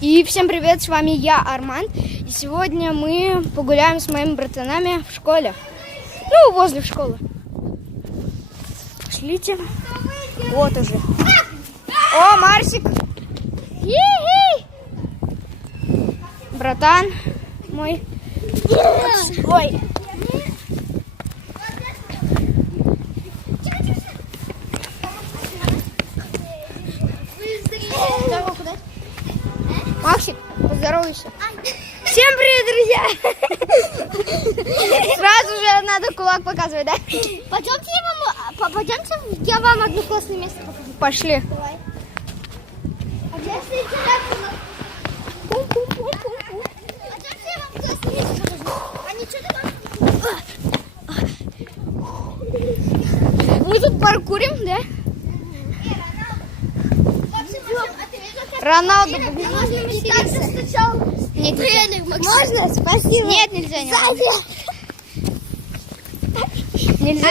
И всем привет, с вами я, Арман. И сегодня мы погуляем с моими братанами в школе. Ну, возле школы. Пошлите. Вот уже. О, Марсик. Е-хей. Братан мой. Ой. Максик, поздоровайся. Всем привет, друзья! Сразу же надо кулак показывать, да? Пойдемте, я вам одно классное место покажу. Пошли. Давай. А где стоит телефон? Пойдемте, я вам классное место покажу. А ничего там? Мы тут паркурим, да? Роналду. Роналду. Можно мы стучал? Нет, нельзя. Можно? Спасибо. Нет, нельзя. Нельзя.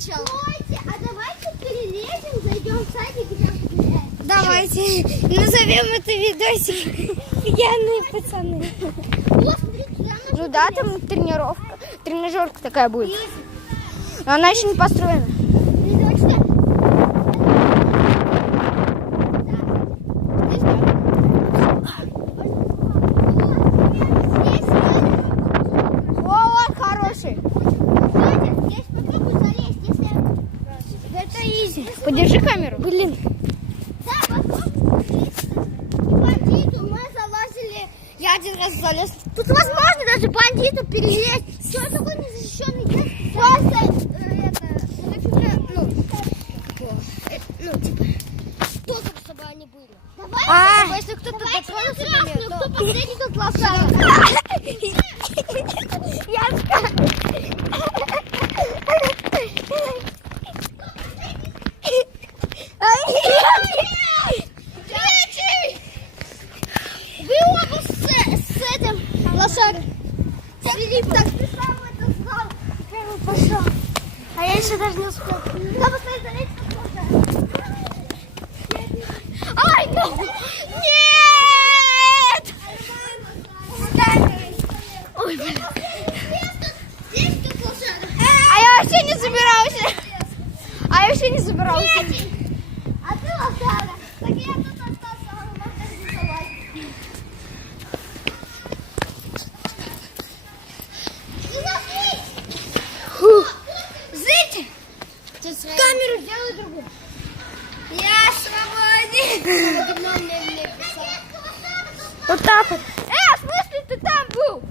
Стойте, а давайте перелезем, зайдем в садик и там погуляем. Давайте назовем это видосик «Пьяные пацаны». О, смотрите, прямо Ну да, там тренажерка такая будет. Но она еще не построена. О, хороший. Это изи. Подержи камеру. Блин. Да, бандиту мы залазили. Я один раз залез. Тут возможно даже бандиту перелезть. Все такой незащищенный лес. Просто, типа, только чтобы они были. Давай, если кто-то дотронулся до меня, кто последний тут лошадь. Вы оба с этим лошадью. Филипп так специально это знал. Пошел. А я еще даже не успел. Да, посмотри, залезть можно. Ай, ну! Нет! Ой, блин. Здесь тут лошадка. А я вообще не собирался. А ты лошадка. Так я тут остался, а можно рисовать. Зрите, камеру сделай другую. Я свободен. Вот так вот. В смысле ты там был?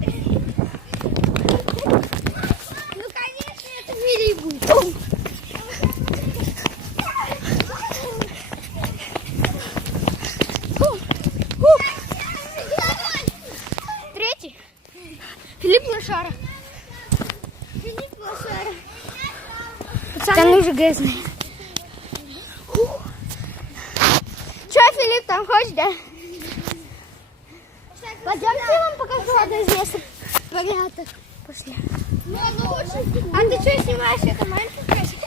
Ну, конечно, это Филипп будет. Третий. Филипп Лошара. Филипп лошара. Пацаны уже грязные. Че, Филипп, там хочешь, да? Пойдемте, я вам покажу одно из мест порядок. Пошли. А ты что снимаешь? Это маленький?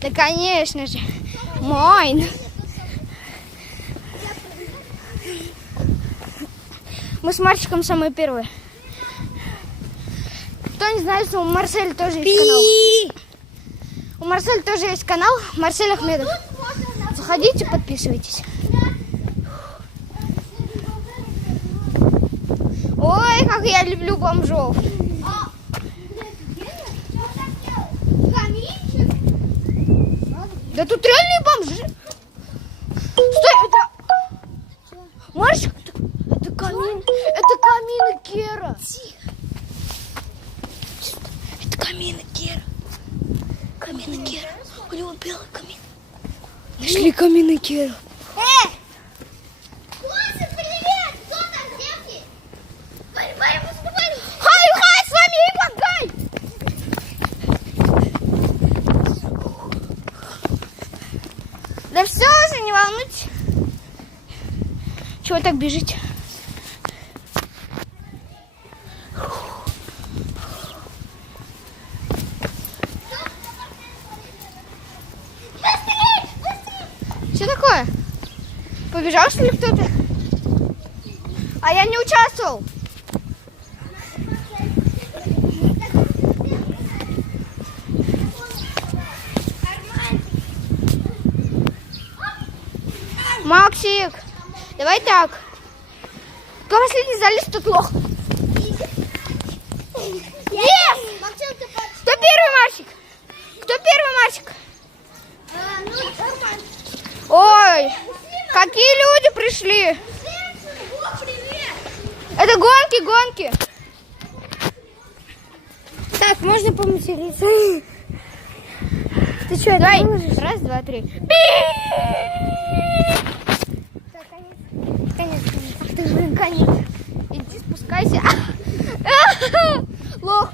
Да, конечно же. Мой. Мы с мальчиком самые первые. Кто не знает, что у Марселя тоже есть канал. У Марселя тоже есть канал. Марсель Ахмедов. Заходите, подписывайтесь. Ой, как я люблю бомжов. Да тут реальные бомжи. Стой, это... Маршик, это камин. Это камин Кера. Это камин Кера. Камин Кера. У него белый камин. Нашли камин Кера. Хай, с вами Иван Гай. Да все уже, не волнуйтесь. Чего так бежите? Что такое? Побежал, что ли, кто-то? А я не участвовал. Максик, давай так. Кто последний залез, тот лох. Yes! Кто первый, Марсик? Кто первый, Марсик? Ой, какие люди пришли. Это гонки. Так, можно поматериться? Ты что, давай. Раз, два, три. Конец. Ах ты ж, блин, конец. Иди, спускайся. Лох.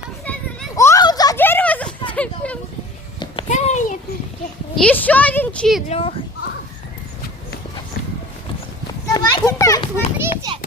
О, он за дерево зацепил. Еще один чит, Лех. Давайте так, смотрите.